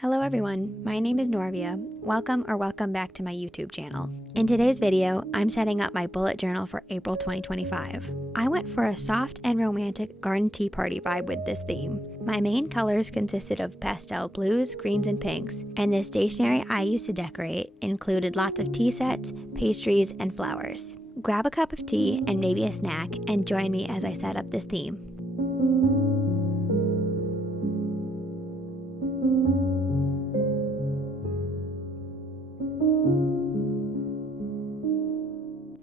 Hello everyone, my name is Norvia. Welcome back to my YouTube channel. In today's video, I'm setting up my bullet journal for April 2025. I went for a soft and romantic garden tea party vibe with this theme. My main colors consisted of pastel blues, greens, and pinks, and the stationery I used to decorate included lots of tea sets, pastries, and flowers. Grab a cup of tea and maybe a snack and join me as I set up this theme.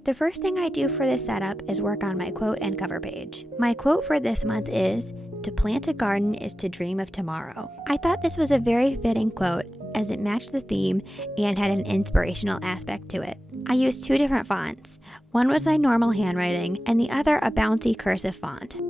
The first thing I do for this setup is work on my quote and cover page. My quote for this month is, "To plant a garden is to dream of tomorrow." I thought this was a very fitting quote as it matched the theme and had an inspirational aspect to it. I used two different fonts. One was my normal handwriting and the other a bouncy cursive font.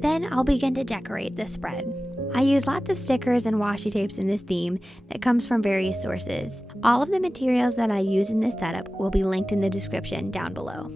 Then I'll begin to decorate this spread. I use lots of stickers and washi tapes in this theme that comes from various sources. All of the materials that I use in this setup will be linked in the description down below.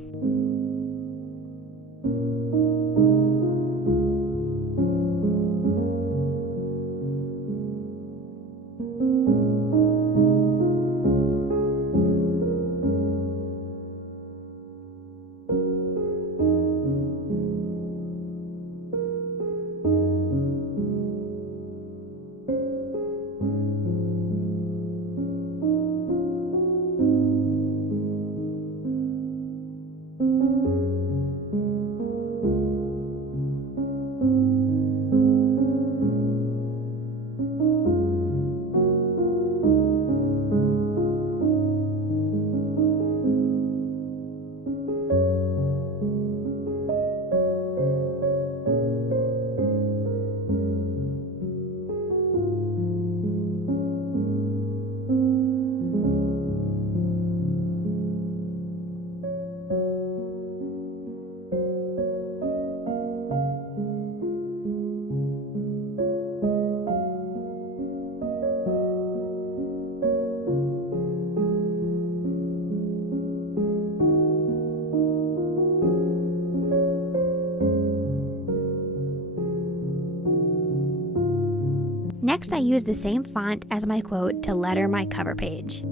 Next, I use the same font as my quote to letter my cover page.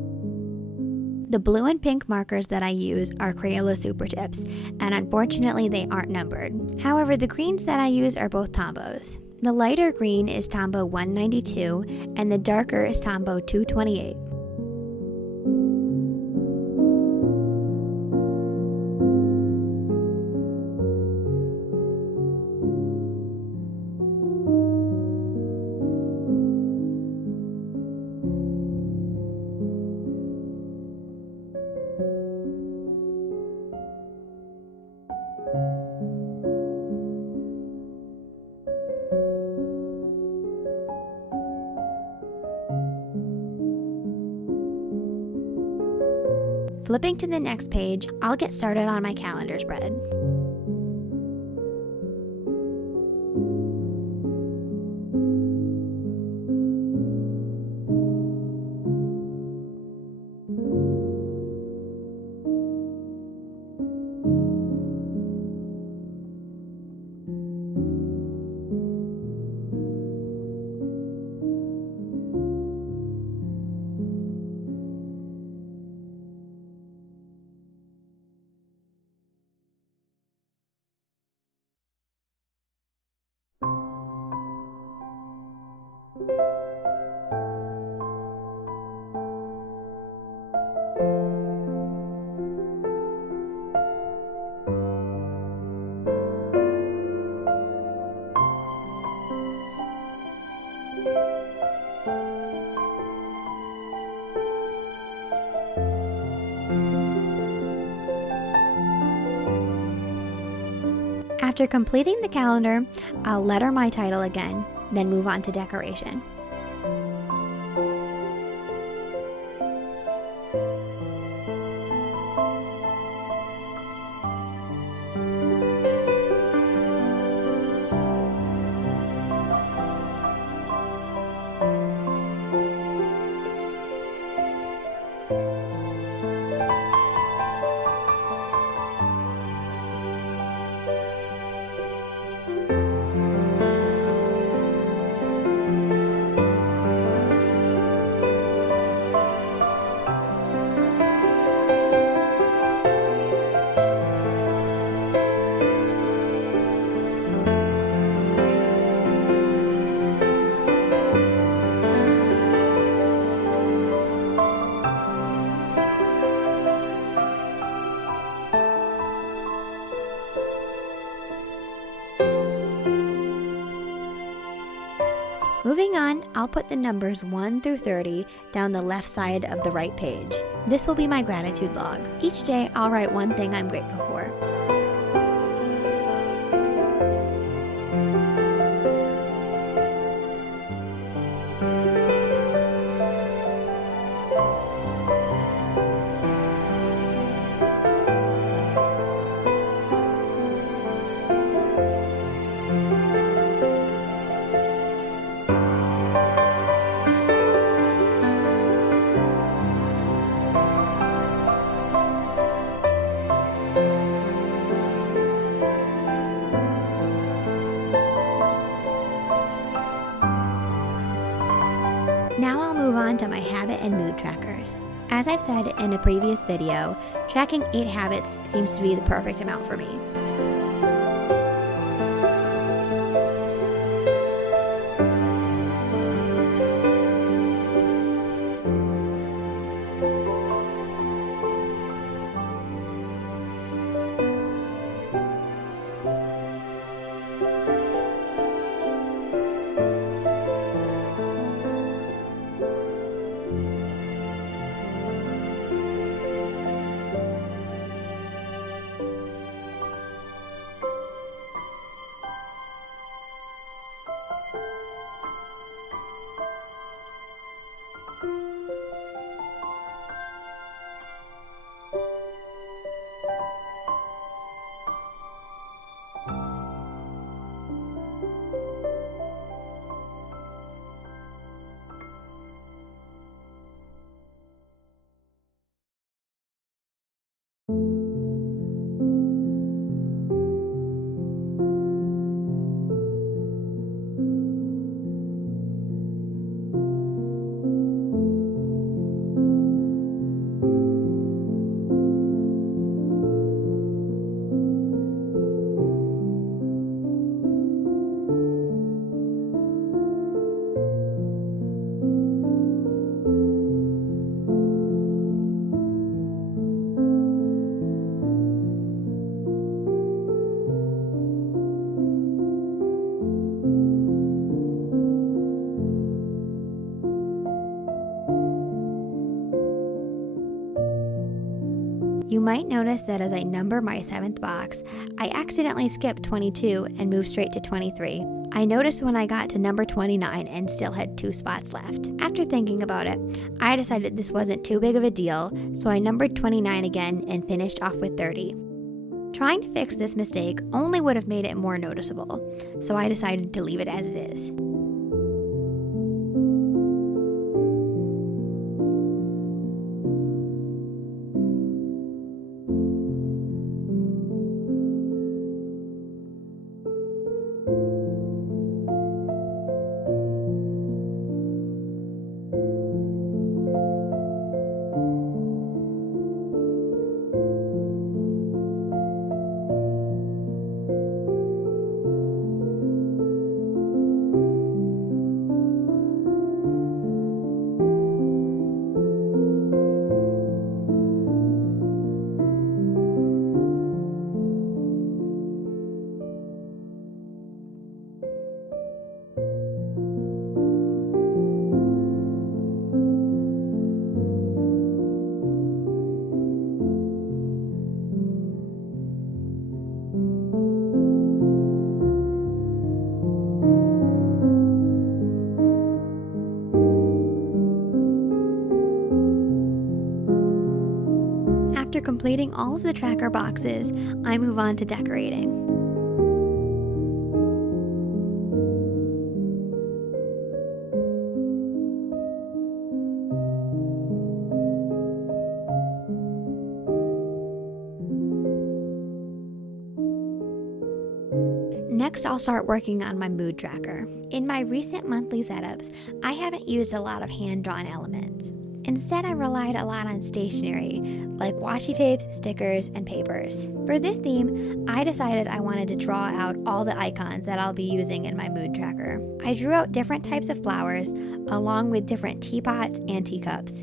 The blue and pink markers that I use are Crayola Super Tips, and unfortunately they aren't numbered. However, the greens that I use are both Tombos. The lighter green is Tombow 192, and the darker is Tombow 228. Flipping to the next page, I'll get started on my calendar spread. After completing the calendar, I'll letter my title again, then move on to decoration. Moving on, I'll put the numbers 1 through 30 down the left side of the right page. This will be my gratitude log. Each day, I'll write one thing I'm grateful for. Now I'll move on to my habit and mood trackers. As I've said in a previous video, tracking 8 habits seems to be the perfect amount for me. You might notice that as I number my 7th box, I accidentally skipped 22 and moved straight to 23. I noticed when I got to number 29 and still had 2 spots left. After thinking about it, I decided this wasn't too big of a deal, so I numbered 29 again and finished off with 30. Trying to fix this mistake only would have made it more noticeable, so I decided to leave it as it is. After completing all of the tracker boxes, I move on to decorating. Next, I'll start working on my mood tracker. In my recent monthly setups, I haven't used a lot of hand-drawn elements. Instead, I relied a lot on stationery, like washi tapes, stickers, and papers. For this theme, I decided I wanted to draw out all the icons that I'll be using in my mood tracker. I drew out different types of flowers, along with different teapots and teacups.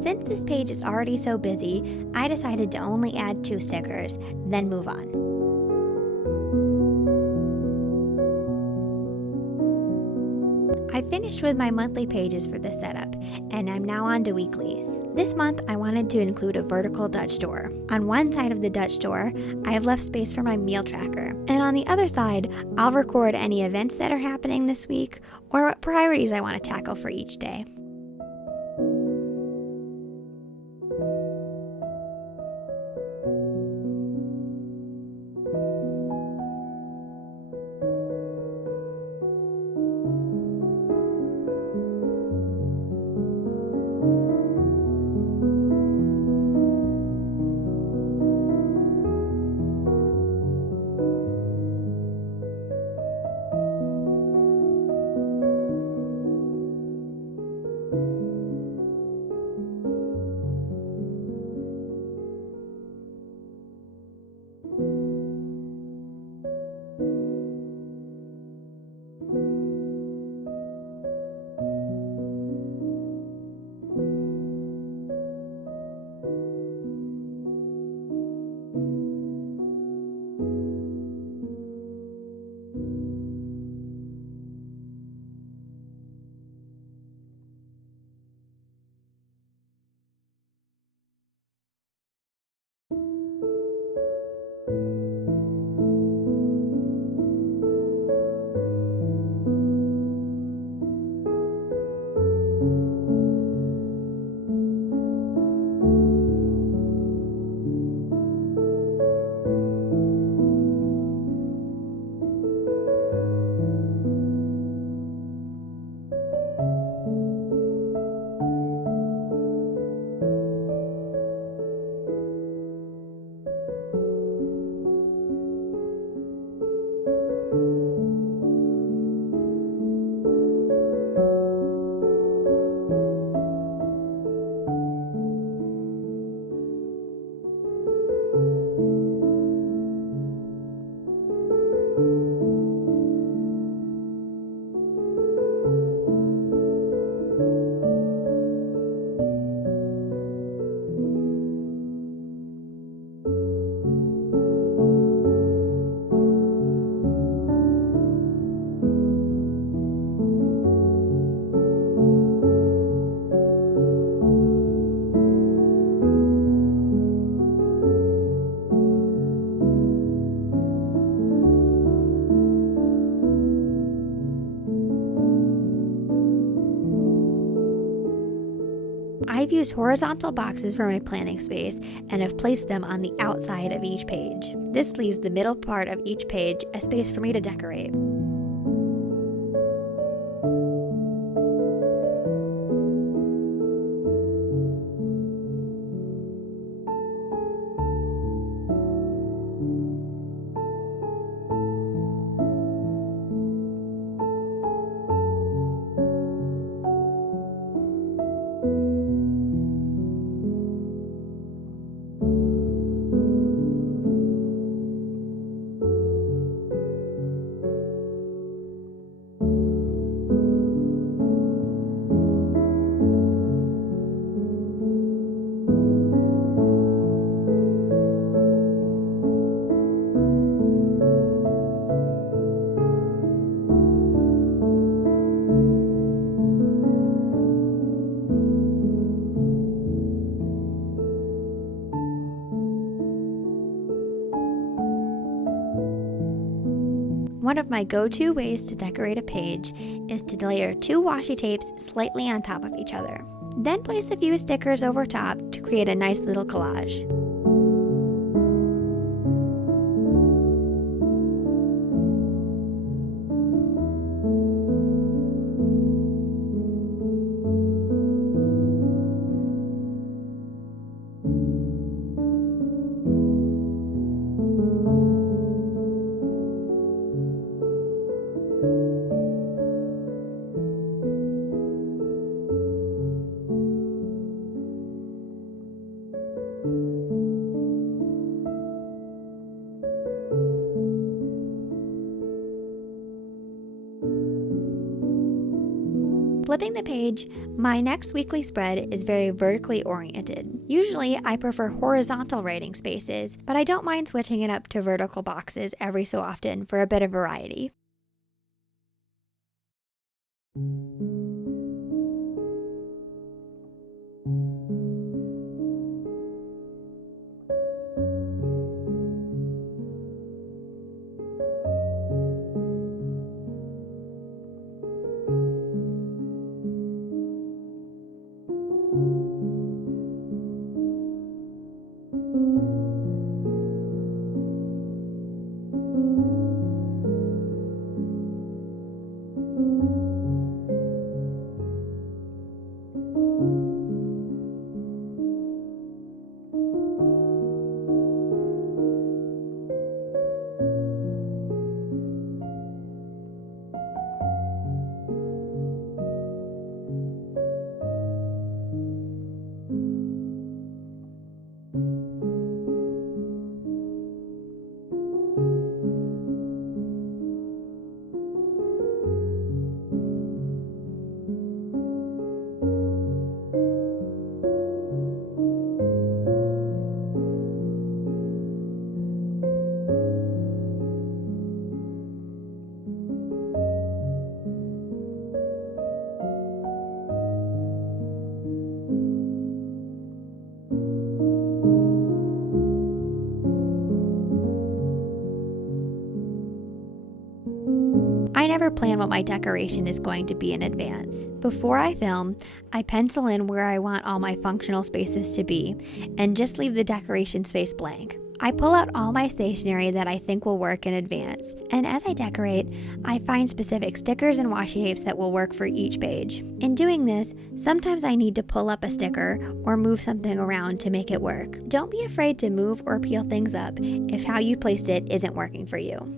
Since this page is already so busy, I decided to only add 2 stickers, then move on. I finished with my monthly pages for this setup, and I'm now on to weeklies. This month, I wanted to include a vertical Dutch door. On one side of the Dutch door, I have left space for my meal tracker, and on the other side, I'll record any events that are happening this week or what priorities I want to tackle for each day. I've used horizontal boxes for my planning space and have placed them on the outside of each page. This leaves the middle part of each page a space for me to decorate. One of my go-to ways to decorate a page is to layer 2 washi tapes slightly on top of each other. Then place a few stickers over top to create a nice little collage. Flipping the page, my next weekly spread is very vertically oriented. Usually I prefer horizontal writing spaces, but I don't mind switching it up to vertical boxes every so often for a bit of variety. I never plan what my decoration is going to be in advance. Before I film, I pencil in where I want all my functional spaces to be and just leave the decoration space blank. I pull out all my stationery that I think will work in advance, and as I decorate, I find specific stickers and washi tapes that will work for each page. In doing this, sometimes I need to pull up a sticker or move something around to make it work. Don't be afraid to move or peel things up if how you placed it isn't working for you.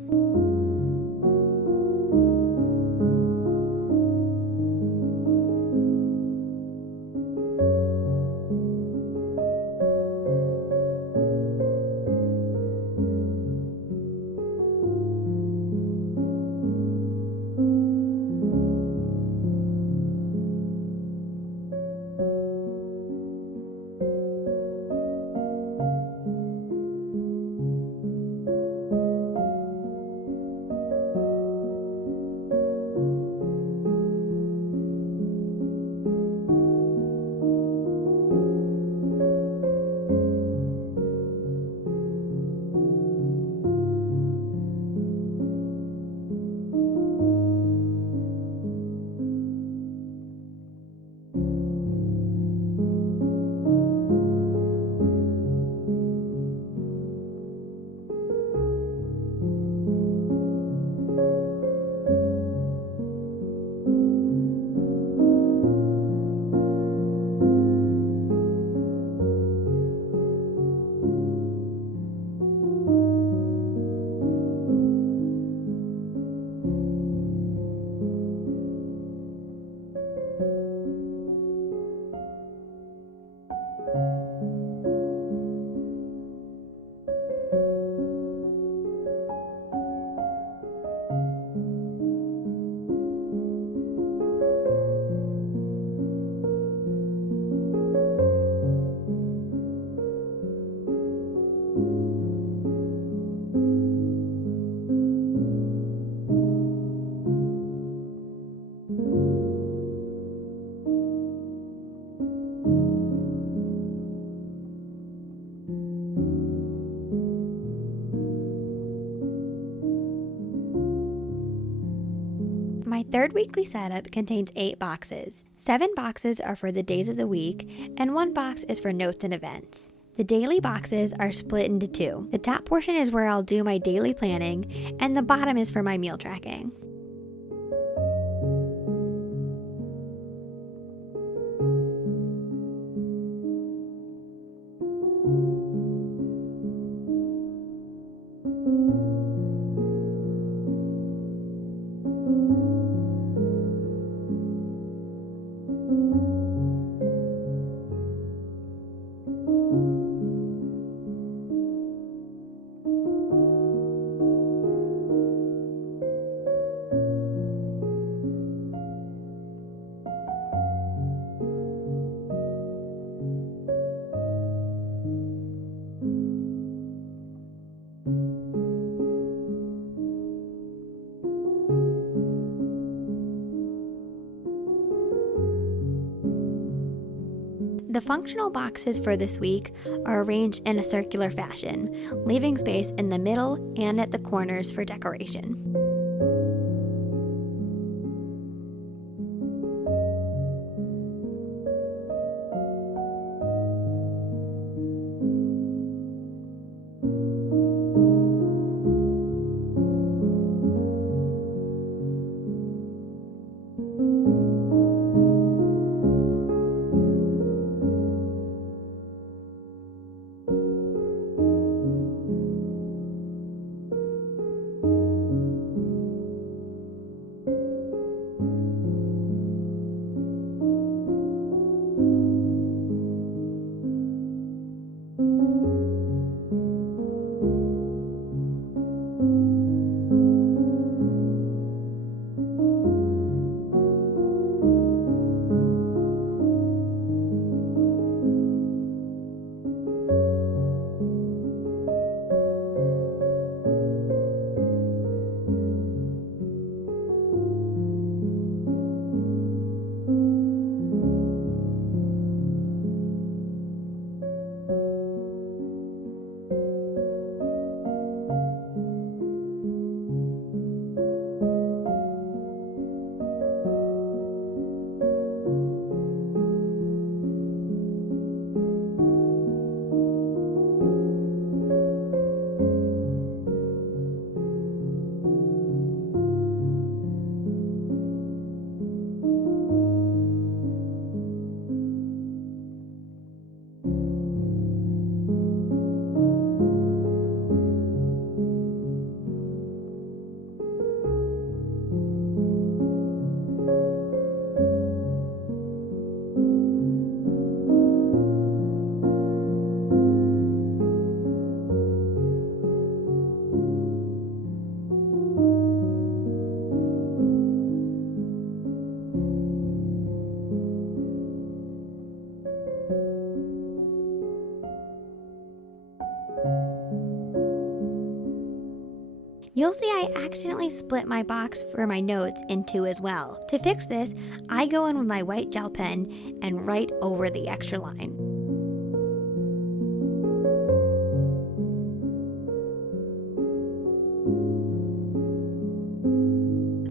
third weekly setup contains 8 boxes. 7 boxes are for the days of the week, and 1 box is for notes and events. The daily boxes are split into 2. The top portion is where I'll do my daily planning, and the bottom is for my meal tracking. The functional boxes for this week are arranged in a circular fashion, leaving space in the middle and at the corners for decoration. You'll see I accidentally split my box for my notes in 2 as well. To fix this, I go in with my white gel pen and write over the extra line.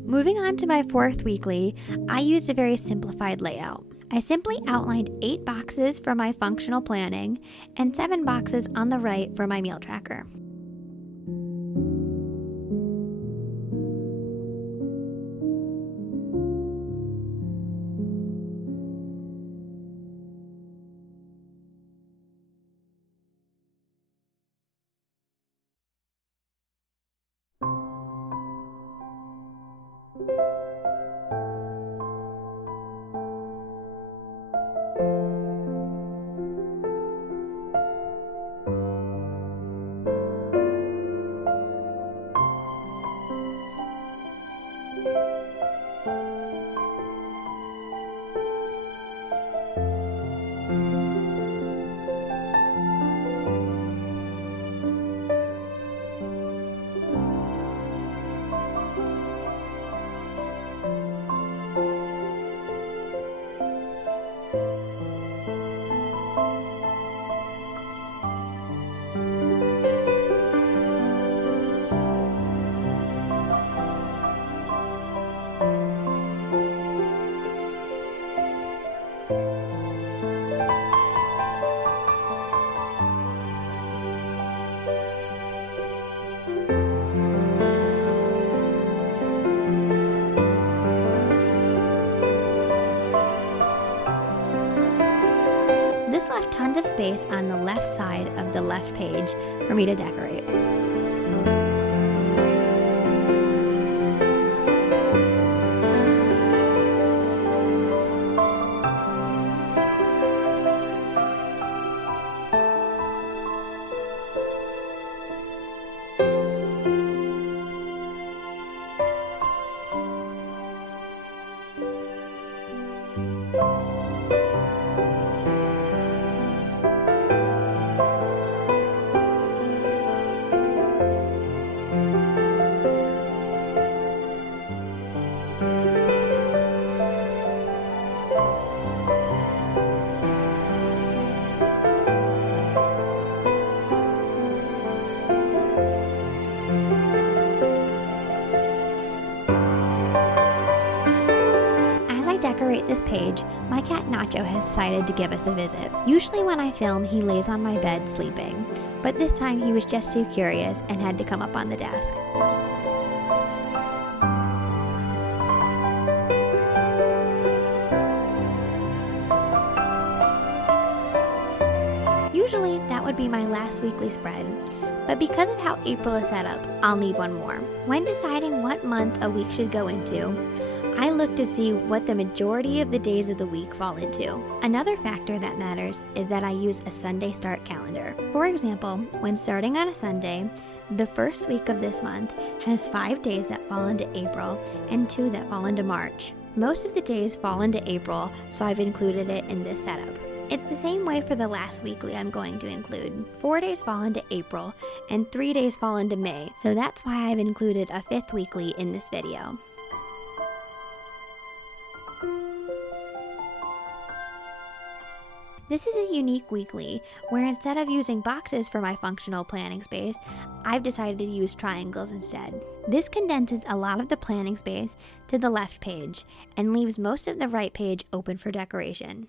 Moving on to my 4th weekly, I used a very simplified layout. I simply outlined 8 boxes for my functional planning and 7 boxes on the right for my meal tracker. This left tons of space on the left side of the left page for me to decorate. Decorate this page, my cat Nacho has decided to give us a visit. Usually when I film, he lays on my bed sleeping, but this time he was just too curious and had to come up on the desk. Usually that would be my last weekly spread, but because of how April is set up, I'll need one more. When deciding what month a week should go into, I look to see what the majority of the days of the week fall into. Another factor that matters is that I use a Sunday start calendar. For example, when starting on a Sunday, the first week of this month has 5 days that fall into April and 2 that fall into March. Most of the days fall into April, so I've included it in this setup. It's the same way for the last weekly I'm going to include. 4 days fall into April and 3 days fall into May, so that's why I've included a 5th weekly in this video. This is a unique weekly, where instead of using boxes for my functional planning space, I've decided to use triangles instead. This condenses a lot of the planning space to the left page and leaves most of the right page open for decoration.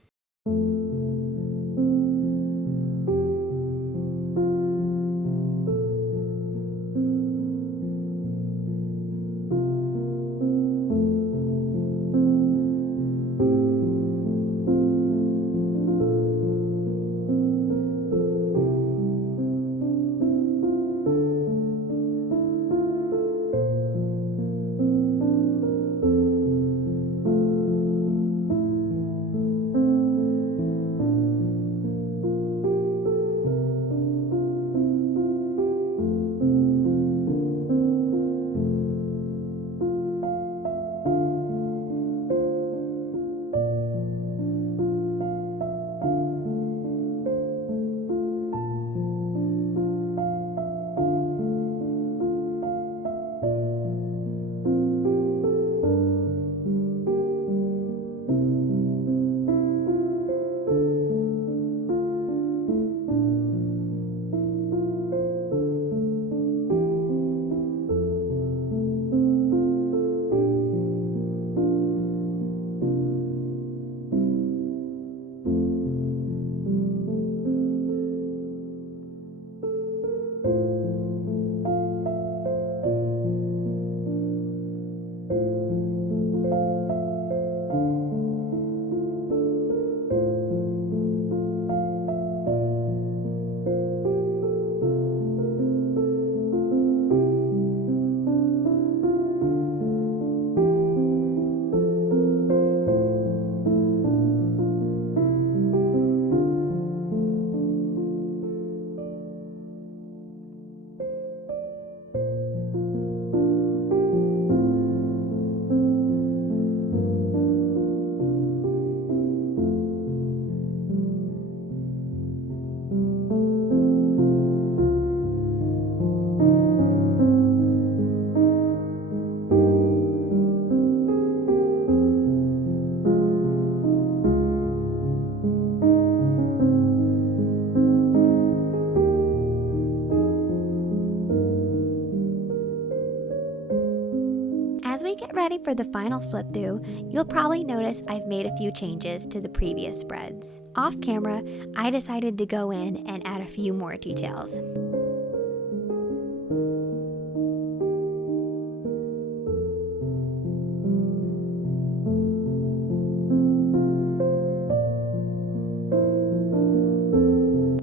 we get ready for the final flip through, you'll probably notice I've made a few changes to the previous spreads. Off camera, I decided to go in and add a few more details.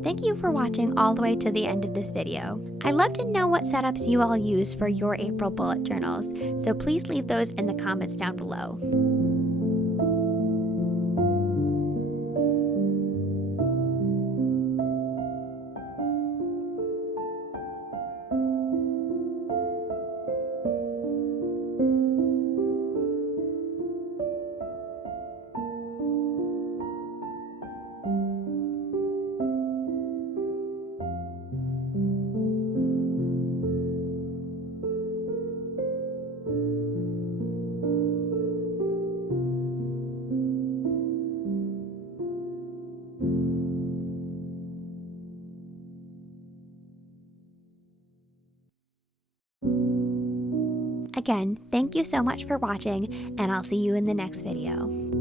Thank you for watching all the way to the end of this video. I'd love to know what setups you all use for your April bullet journals, so please leave those in the comments down below. Again, thank you so much for watching, and I'll see you in the next video.